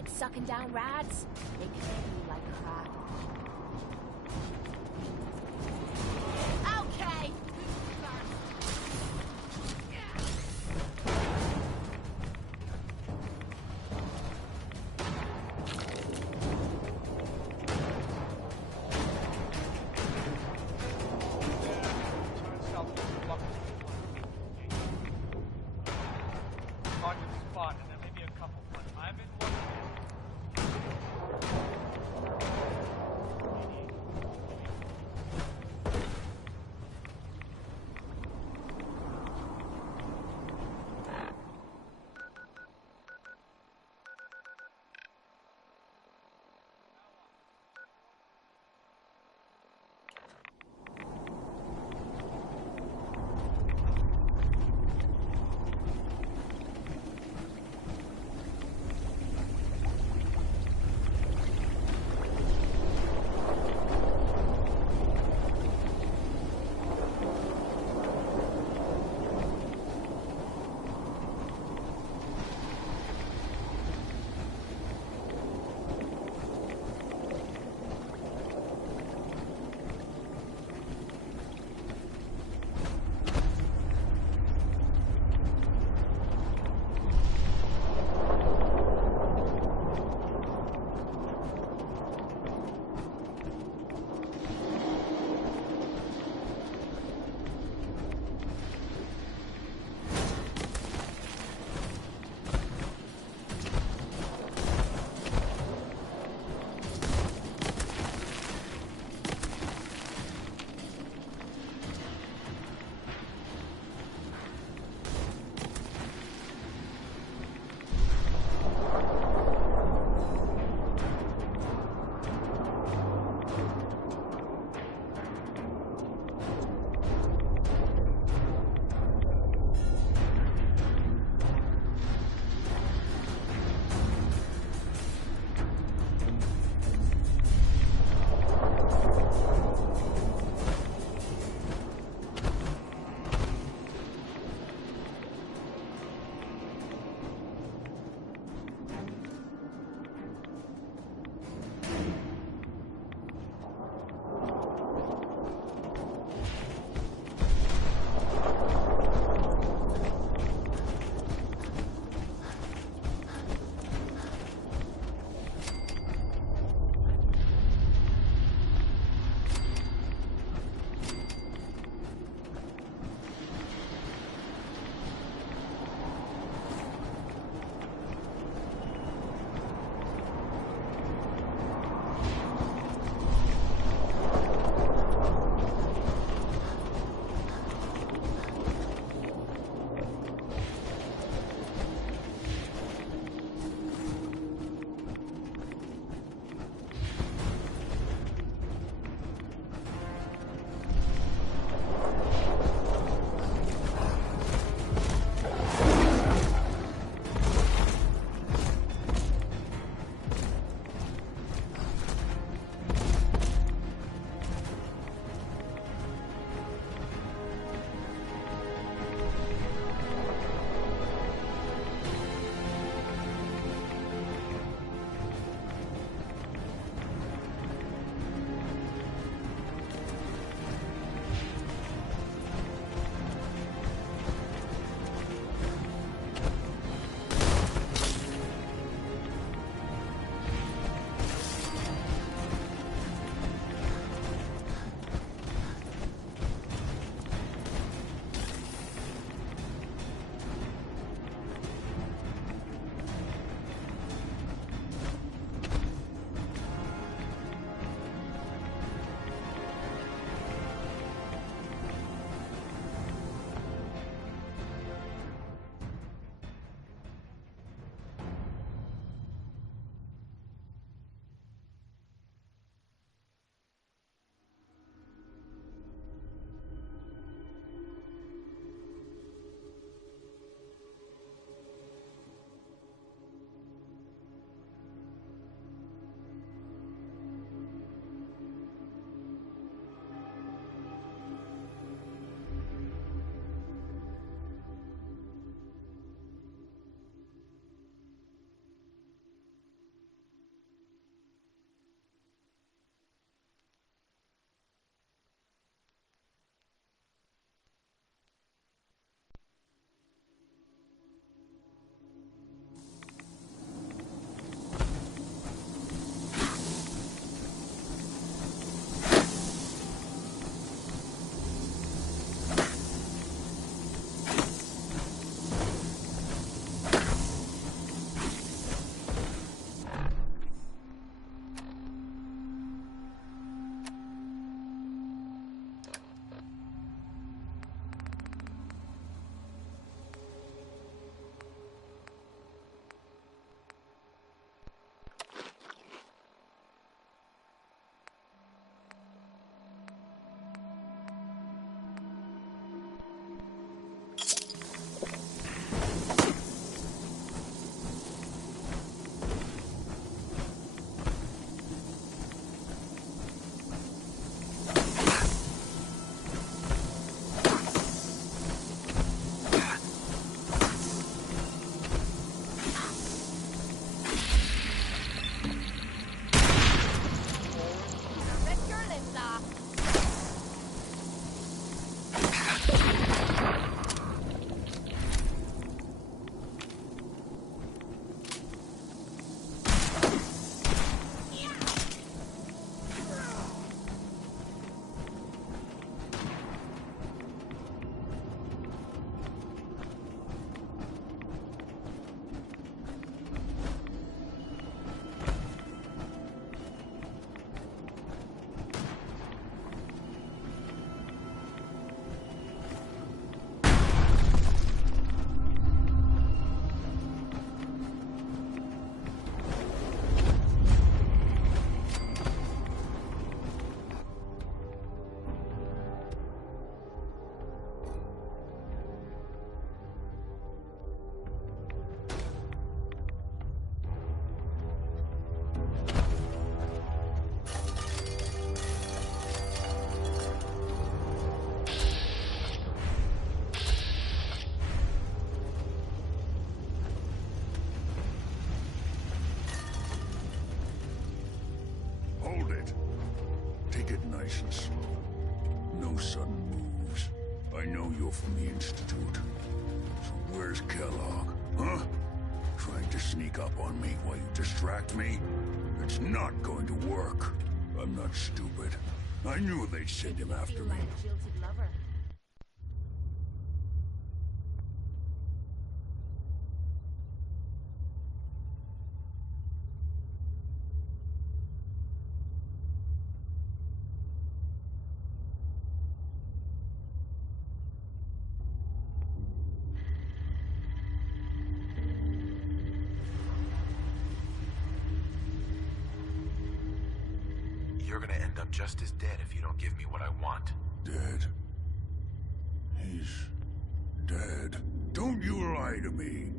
quit sucking down rats, they can be like crap. Okay! On your spot, and there may be a couple, but I'm in one. nice and slow. No sudden moves. I know you're from the Institute. So where's Kellogg, huh? Trying to sneak up on me while you distract me? It's not going to work. I'm not stupid. I knew they'd send him after me. Like a jilted lover. You're gonna end up just as dead if you don't give me what I want. Dead? He's dead. Don't you lie to me.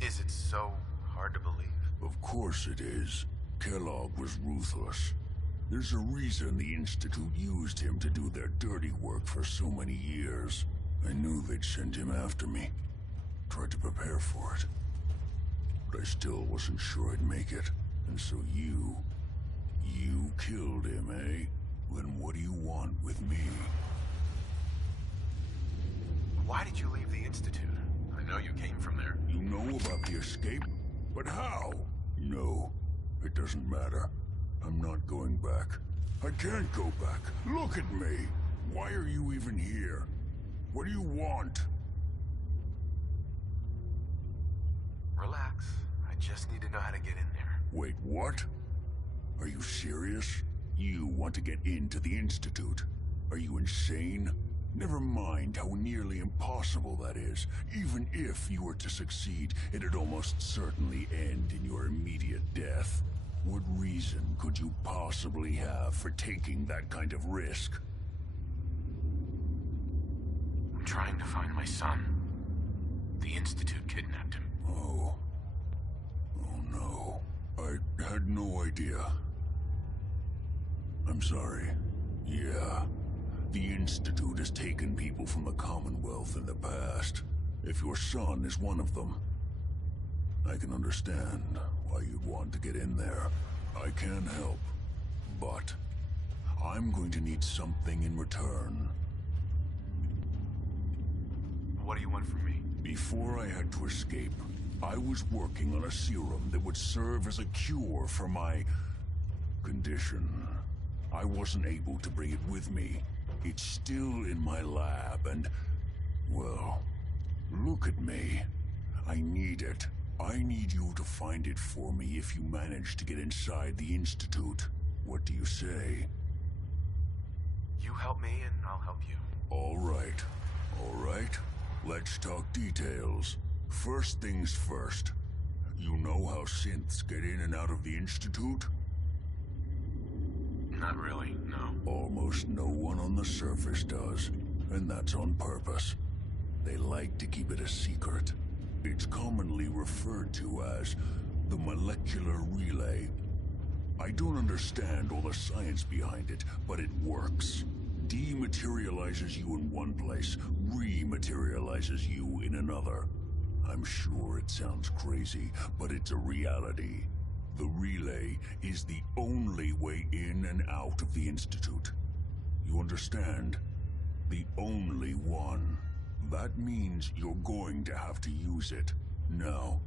Is it so hard to believe? Of course it is. Kellogg was ruthless. There's a reason the Institute used him to do their dirty work for so many years. I knew they'd send him after me. Tried to prepare for it. But I still wasn't sure I'd make it. And so you killed him, eh? Then what do you want with me? Why did you leave the Institute? I know you came from there. You know about the escape? But how? No, it doesn't matter. I'm not going back. I can't go back. Look at me. Why are you even here? What do you want? Relax. I just need to know how to get in there. Wait, what? Are you serious? You want to get into the Institute? Are you insane? Never mind how nearly impossible that is. Even if you were to succeed, it'd almost certainly end in your immediate death. What reason could you possibly have for taking that kind of risk? I'm trying to find my son. The Institute kidnapped him. Oh no. I had no idea. I'm sorry. Yeah. The Institute has taken people from the Commonwealth in the past. If your son is one of them, I can understand why you'd want to get in there. I can help, but I'm going to need something in return. What do you want from me? Before I had to escape, I was working on a serum that would serve as a cure for my condition. I wasn't able to bring it with me. It's still in my lab and, well, look at me. I need it. I need you to find it for me if you manage to get inside the Institute. What do you say? You help me and I'll help you. All right. All right. Let's talk details. First things first. You know how synths get in and out of the Institute? Not really, no. Almost no one on the surface does, and that's on purpose. They like to keep it a secret. It's commonly referred to as the molecular relay. I don't understand all the science behind it, but it works. Dematerializes you in one place, rematerializes you in another. I'm sure it sounds crazy, but it's a reality. The relay is the only way in and out of the Institute. You understand? The only one. That means you're going to have to use it. Now,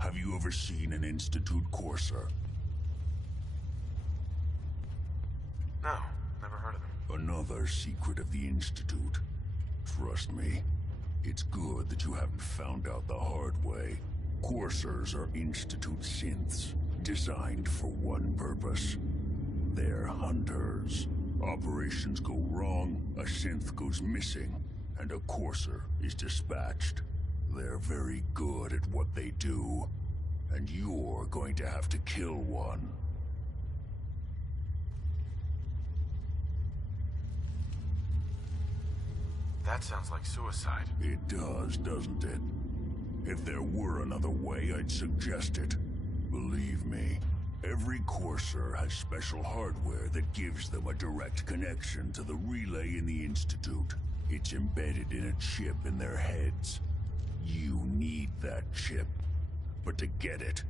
have you ever seen an Institute courser? No, never heard of him. Another secret of the Institute. Trust me, it's good that you haven't found out the hard way. Coursers are Institute synths, designed for one purpose. They're hunters. Operations go wrong, a synth goes missing, and a courser is dispatched. They're very good at what they do, and you're going to have to kill one. That sounds like suicide. It does, doesn't it? If there were another way, I'd suggest it. Believe me, every courser has special hardware that gives them a direct connection to the relay in the Institute. It's embedded in a chip in their heads. You need that chip. But to get it,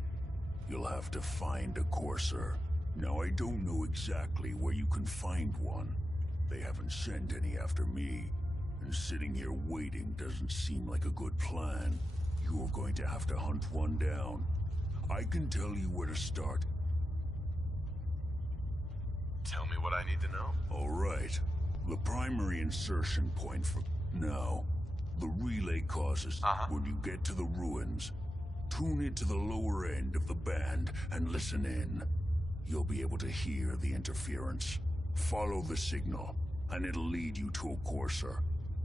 you'll have to find a courser. Now, I don't know exactly where you can find one. They haven't sent any after me, and sitting here waiting doesn't seem like a good plan. You're going to have to hunt one down. I can tell you where to start. Tell me what I need to know. All right. The primary insertion point for now. The relay causes when you get to the ruins. Tune into the lower end of the band and listen in. You'll be able to hear the interference. Follow the signal, and it'll lead you to a courser.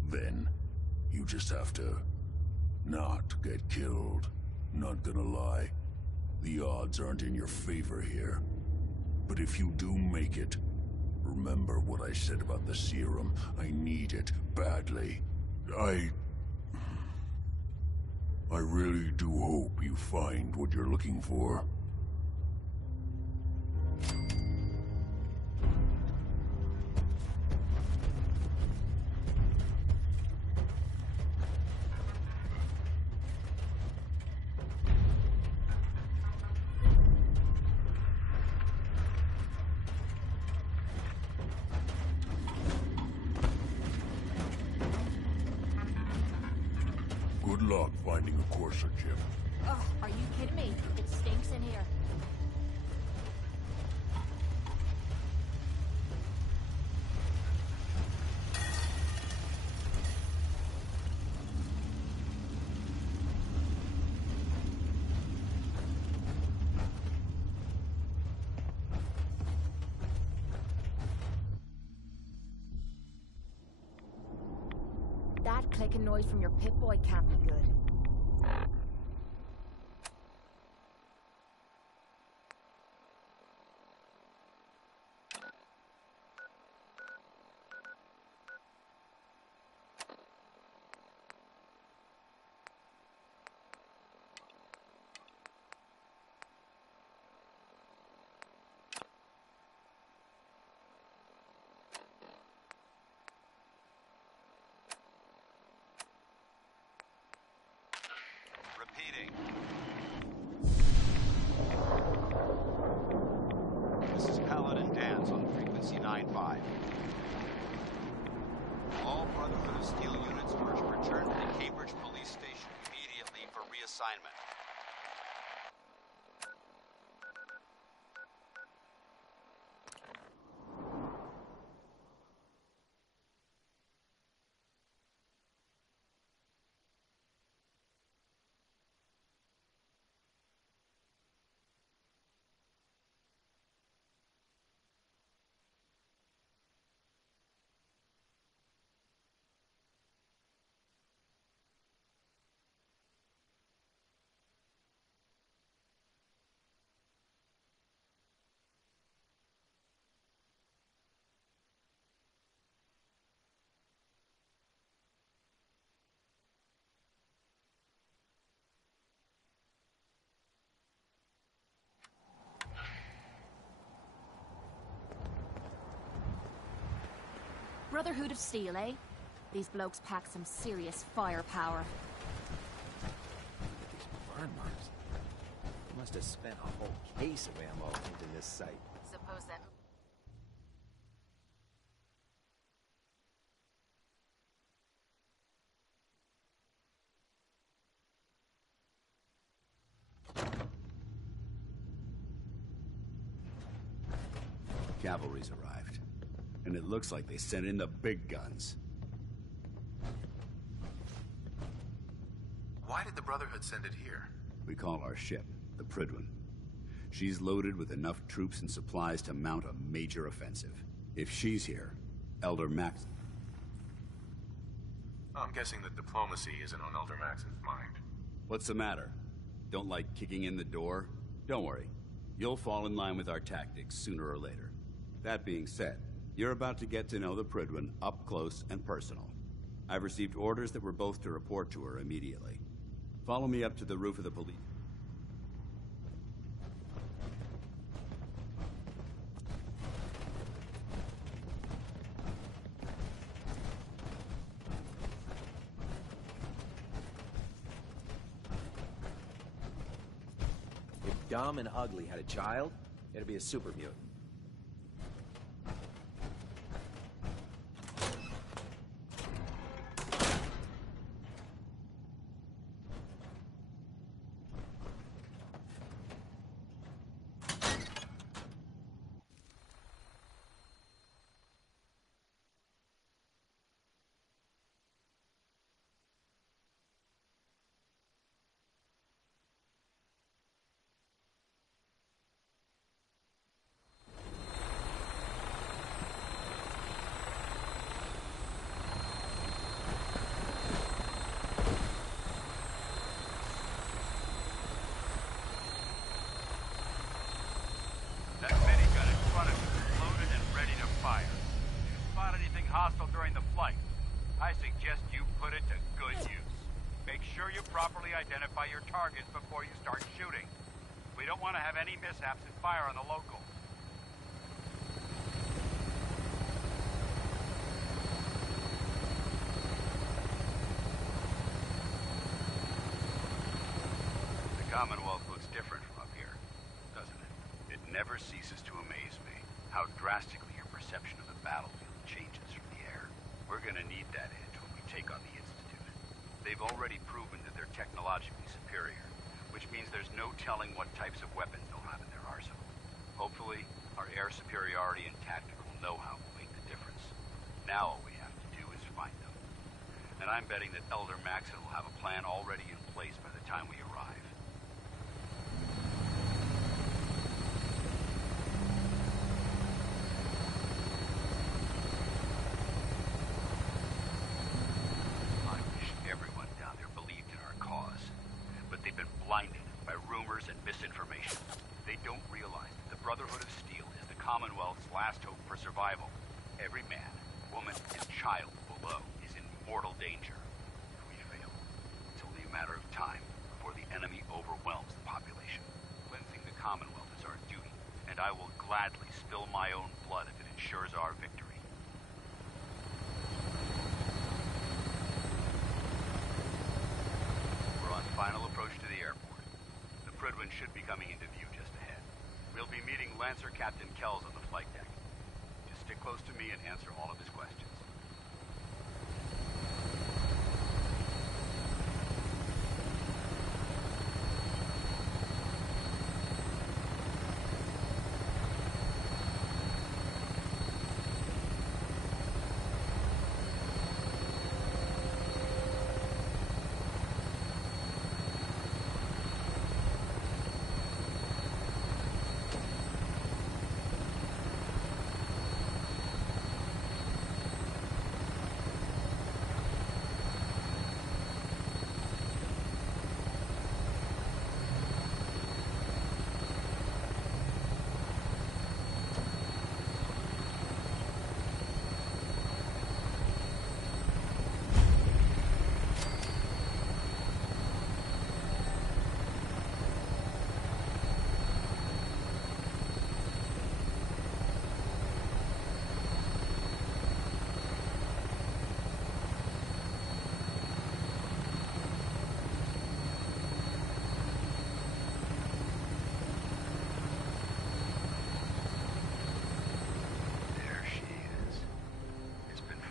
Then, you just have to not get killed. Not gonna lie, the odds aren't in your favor here. But if you do make it, remember what I said about the serum. I need it badly. I really do hope you find what you're looking for. Good luck finding a courser, Jim. Ugh, are you kidding me? It stinks in here. That clicking noise from your Pip-Boy can't be good. Repeating. This is Paladin Dance on frequency 9-5. All Brotherhood of Steel units are to return to the Cambridge Police Station immediately for reassignment. Brotherhood of Steel, eh? These blokes pack some serious firepower. These burn marks. Must have spent a whole case of ammo into this site. Suppose that... Cavalry's arrived. And it looks like they sent in the big guns. Why did the Brotherhood send it here? We call our ship the Prydwen. She's loaded with enough troops and supplies to mount a major offensive. If she's here, Elder Max... I'm guessing that diplomacy isn't on Elder Maxon's mind. What's the matter? Don't like kicking in the door? Don't worry. You'll fall in line with our tactics sooner or later. That being said, you're about to get to know the Prydwen up close and personal. I've received orders that we're both to report to her immediately. Follow me up to the roof of the police. dumb and ugly had a child, it'd be a super mutant. That minigun in front of you is loaded and ready to fire. If you spot anything hostile during the flight, I suggest you put it to good use. Make sure you properly identify your targets before you start shooting. We don't want to have any mishaps and fire on the locals. The Commonwealth looks different from up here, doesn't it? It never ceases to amaze me how drastically your perception of the battlefield changes from the air. We're gonna need that edge when we take on the Institute. They've already proven that they're technologically superior, which means there's no telling what types of weapons they'll have in their arsenal. Hopefully, our air superiority and tactical know-how will make the difference. Now all we have to do is find them. And I'm betting that Elder Maxon will have a plan already in place by the time we arrive. I wish everyone down there believed in our cause, but they've been blinded by rumors and misinformation. They don't realize that the Brotherhood of Steel is the Commonwealth's last hope for survival. Every man, woman, and child below is in mortal danger. If we fail, it's only a matter of time before the enemy overwhelms the population. Cleansing the Commonwealth is our duty, and I will gladly spill my own blood if it ensures our victory. We're on final approach to the airport. The Prydwen should be coming into view just ahead. We'll be meeting Lancer Captain Kells on the flight deck. Just stick close to me and answer all of his questions.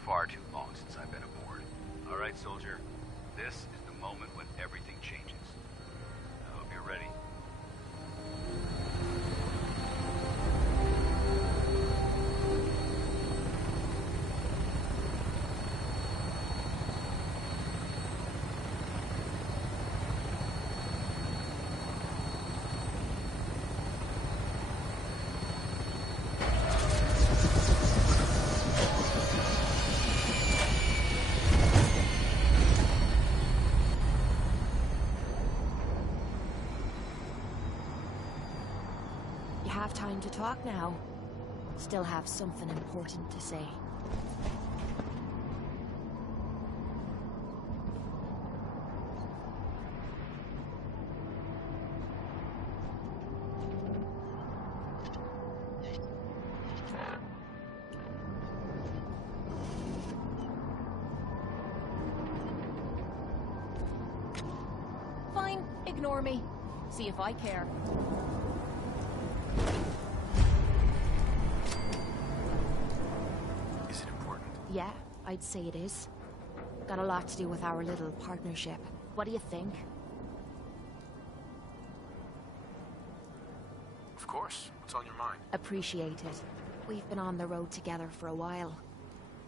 Far too long since I've been aboard. All right, soldier. This is the moment when everything changes. I hope you're ready. You have time to talk now. Still have something important to say. Fine, ignore me. See if I care. Yeah, I'd say it is. Got a lot to do with our little partnership. What do you think? Of course. What's on your mind? Appreciate it. We've been on the road together for a while.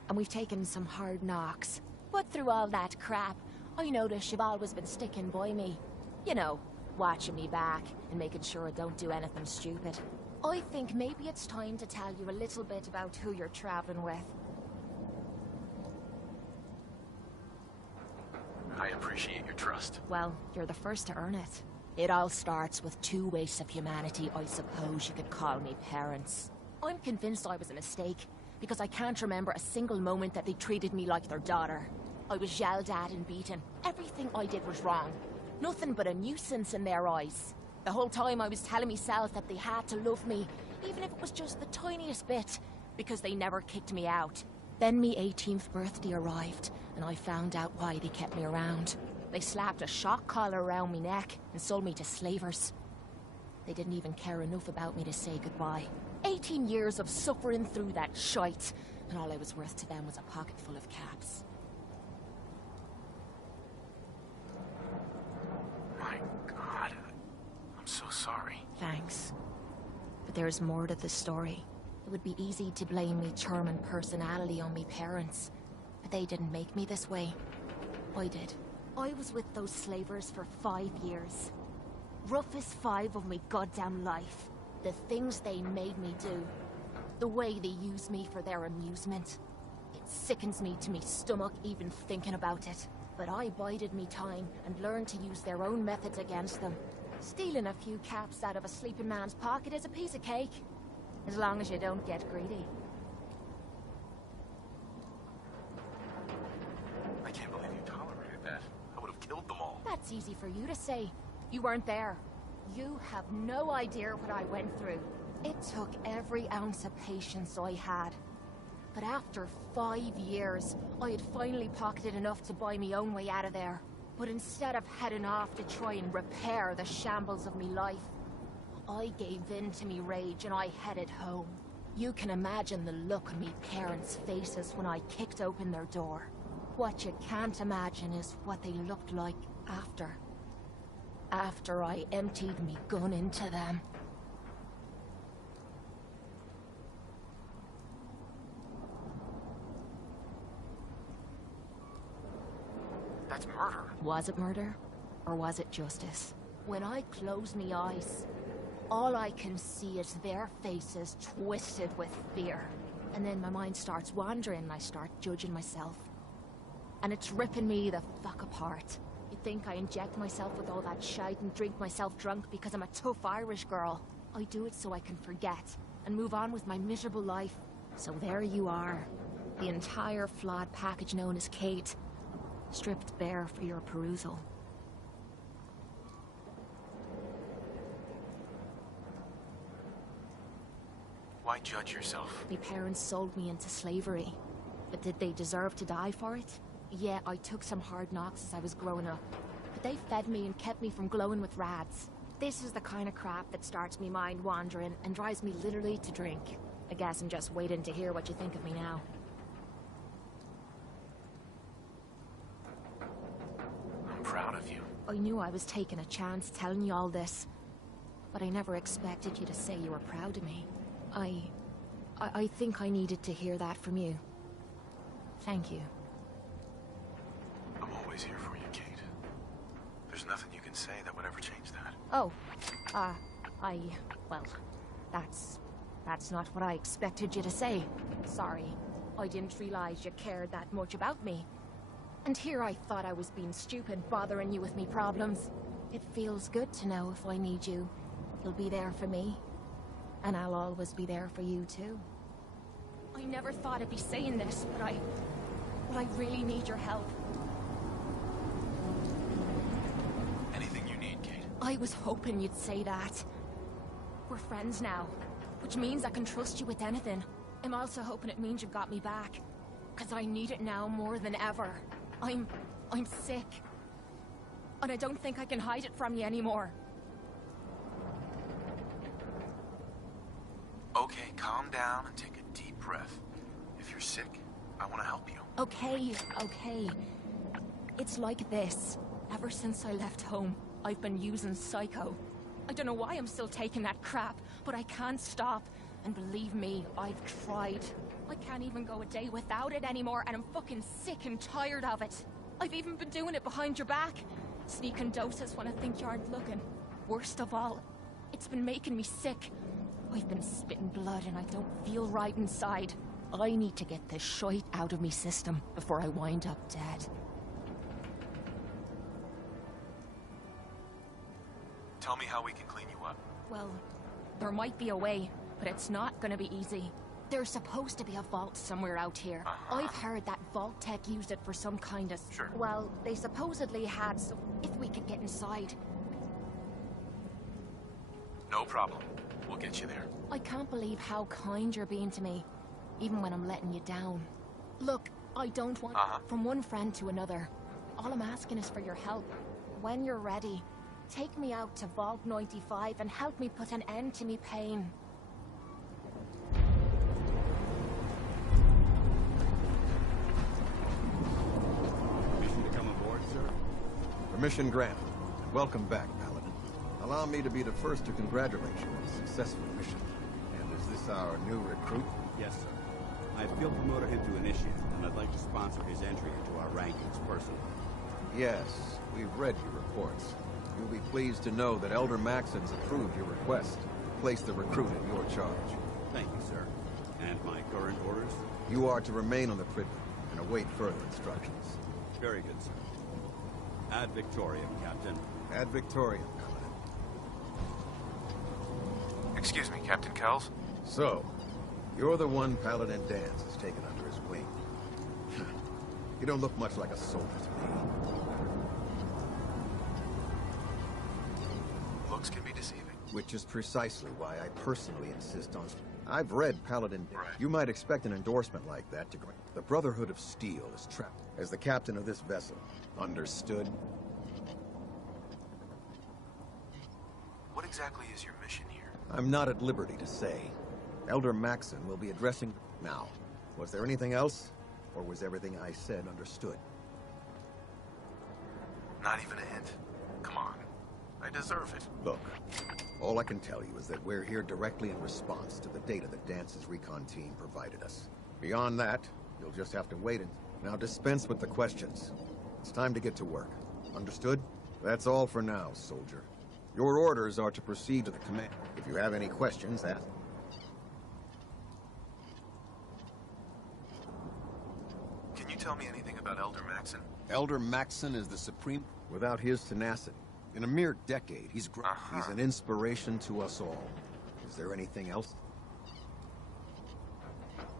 And we've taken some hard knocks. But through all that crap, I noticed you've always been sticking by me. You know, watching me back and making sure I don't do anything stupid. I think maybe it's time to tell you a little bit about who you're traveling with. I appreciate your trust. Well, you're the first to earn it. It all starts with two wastes of humanity I suppose you could call me parents. I'm convinced I was a mistake, because I can't remember a single moment that they treated me like their daughter. I was yelled at and beaten. Everything I did was wrong. Nothing but a nuisance in their eyes. The whole time I was telling myself that they had to love me, even if it was just the tiniest bit, because they never kicked me out. Then me 18th birthday arrived, and I found out why they kept me around. They slapped a shock collar around me neck and sold me to slavers. They didn't even care enough about me to say goodbye. 18 years of suffering through that shite, and all I was worth to them was a pocket full of caps. My God. I'm so sorry. Thanks. But there's more to the story. It would be easy to blame me charm and personality on me parents, but they didn't make me this way. I did. I was with those slavers for 5 years. Roughest 5 of me goddamn life. The things they made me do. The way they used me for their amusement. It sickens me to me stomach even thinking about it. But I bided me time and learned to use their own methods against them. Stealing a few caps out of a sleeping man's pocket is a piece of cake. As long as you don't get greedy. I can't believe you tolerated that. I would have killed them all. That's easy for you to say. You weren't there. You have no idea what I went through. It took every ounce of patience I had. But after 5 years, I had finally pocketed enough to buy my own way out of there. But instead of heading off to try and repair the shambles of me life, I gave in to me rage and I headed home. You can imagine the look on me parents' faces when I kicked open their door. What you can't imagine is what they looked like after. After I emptied me gun into them. That's murder. Was it murder? Or was it justice? When I close me eyes, all I can see is their faces twisted with fear. And then my mind starts wandering and I start judging myself. And it's ripping me the fuck apart. You think I inject myself with all that shite and drink myself drunk because I'm a tough Irish girl. I do it so I can forget and move on with my miserable life. So there you are. The entire flawed package known as Kate. Stripped bare for your perusal. Why judge yourself? My parents sold me into slavery. But did they deserve to die for it? Yeah, I took some hard knocks as I was growing up. But they fed me and kept me from glowing with rads. This is the kind of crap that starts me mind wandering and drives me literally to drink. I guess I'm just waiting to hear what you think of me now. I'm proud of you. I knew I was taking a chance telling you all this. But I never expected you to say you were proud of me. I think I needed to hear that from you. Thank you. I'm always here for you, Kate. There's nothing you can say that would ever change that. Oh, well, that's not what I expected you to say. Sorry. I didn't realize you cared that much about me. And here I thought I was being stupid, bothering you with me problems. It feels good to know if I need you, you'll be there for me. And I'll always be there for you, too. I never thought I'd be saying this, but I really need your help. Anything you need, Kate. I was hoping you'd say that. We're friends now, which means I can trust you with anything. I'm also hoping it means you've got me back, because I need it now more than ever. I'm sick. And I don't think I can hide it from you anymore. Okay, calm down and take a deep breath. If you're sick, I want to help you. Okay, okay. It's like this. Ever since I left home, I've been using Psycho. I don't know why I'm still taking that crap, but I can't stop. And believe me, I've tried. I can't even go a day without it anymore, and I'm fucking sick and tired of it. I've even been doing it behind your back. Sneaking doses when I think you aren't looking. Worst of all, it's been making me sick. I've been spitting blood and I don't feel right inside. I need to get this shite out of me system before I wind up dead. Tell me how we can clean you up. Well, there might be a way, but it's not gonna be easy. There's supposed to be a vault somewhere out here. I've heard that Vault Tech used it for some kind of... Sure. Well, they supposedly had, so if we could get inside. No problem. We'll get you there. I can't believe how kind you're being to me, even when I'm letting you down. Look, I don't want... From one friend to another. All I'm asking is for your help. When you're ready, take me out to Vault 95 and help me put an end to me pain. Permission to come aboard, sir? Permission granted. Welcome back, Paladin. Allow me to be the first to congratulate you on a successful mission. And is this our new recruit? Yes, sir. I field promoted him to initiate, and I'd like to sponsor his entry into our rankings personally. Yes, we've read your reports. You'll be pleased to know that Elder Maxon's approved your request to place the recruit in your charge. Thank you, sir. And my current orders? You are to remain on the Pridman and await further instructions. Very good, sir. Ad Victoriam, Captain. Ad Victoriam, Paladin. Excuse me, Captain Kells? So, you're the one Paladin Danse has taken under his wing. You don't look much like a soldier to me. Looks can be deceiving. Which is precisely why I personally insist on... I've read Paladin... Right. You might expect an endorsement like that to grant. The Brotherhood of Steel is trapped as the captain of this vessel. Understood? What exactly is your mission here? I'm not at liberty to say. Elder Maxon will be addressing... Now, was there anything else? Or was everything I said understood? Not even a hint. Come on. I deserve it. Look, all I can tell you is that we're here directly in response to the data that Dance's recon team provided us. Beyond that, you'll just have to wait and... Now dispense with the questions. It's time to get to work. Understood? That's all for now, soldier. Your orders are to proceed to the command. If you have any questions, ask. Can you tell me anything about Elder Maxon? Elder Maxon is the supreme... Without his tenacity. In a mere decade, he's grown. He's an inspiration to us all. Is there anything else?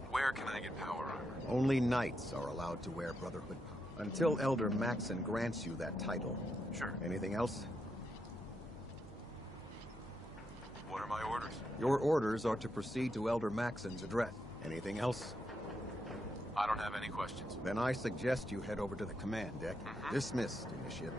Where can I get power armor? Only knights are allowed to wear Brotherhood power. Until Elder Maxon grants you that title. Sure. Anything else? What are my orders? Your orders are to proceed to Elder Maxon's address. Anything else? I don't have any questions. Then I suggest you head over to the command deck. Dismissed, Initiate.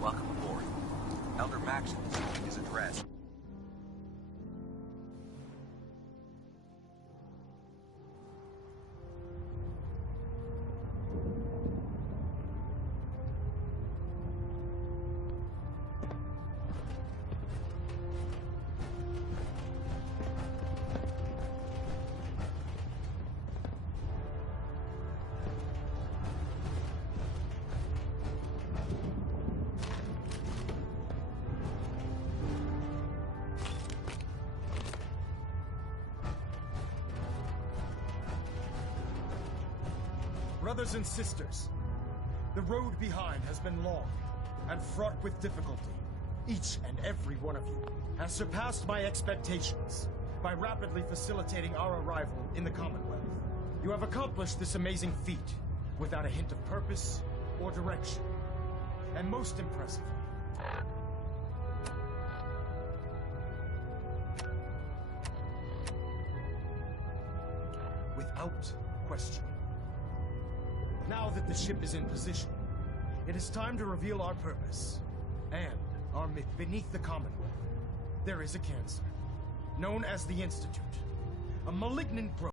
Welcome aboard. Elder Maxon is giving his address. Brothers and sisters, the road behind has been long and fraught with difficulty. Each and every one of you has surpassed my expectations by rapidly facilitating our arrival in the Commonwealth. You have accomplished this amazing feat without a hint of purpose or direction. And most impressively, without question. Now that the ship is in position, it is time to reveal our purpose and our mission. Beneath the Commonwealth, there is a cancer, known as the Institute, a malignant growth.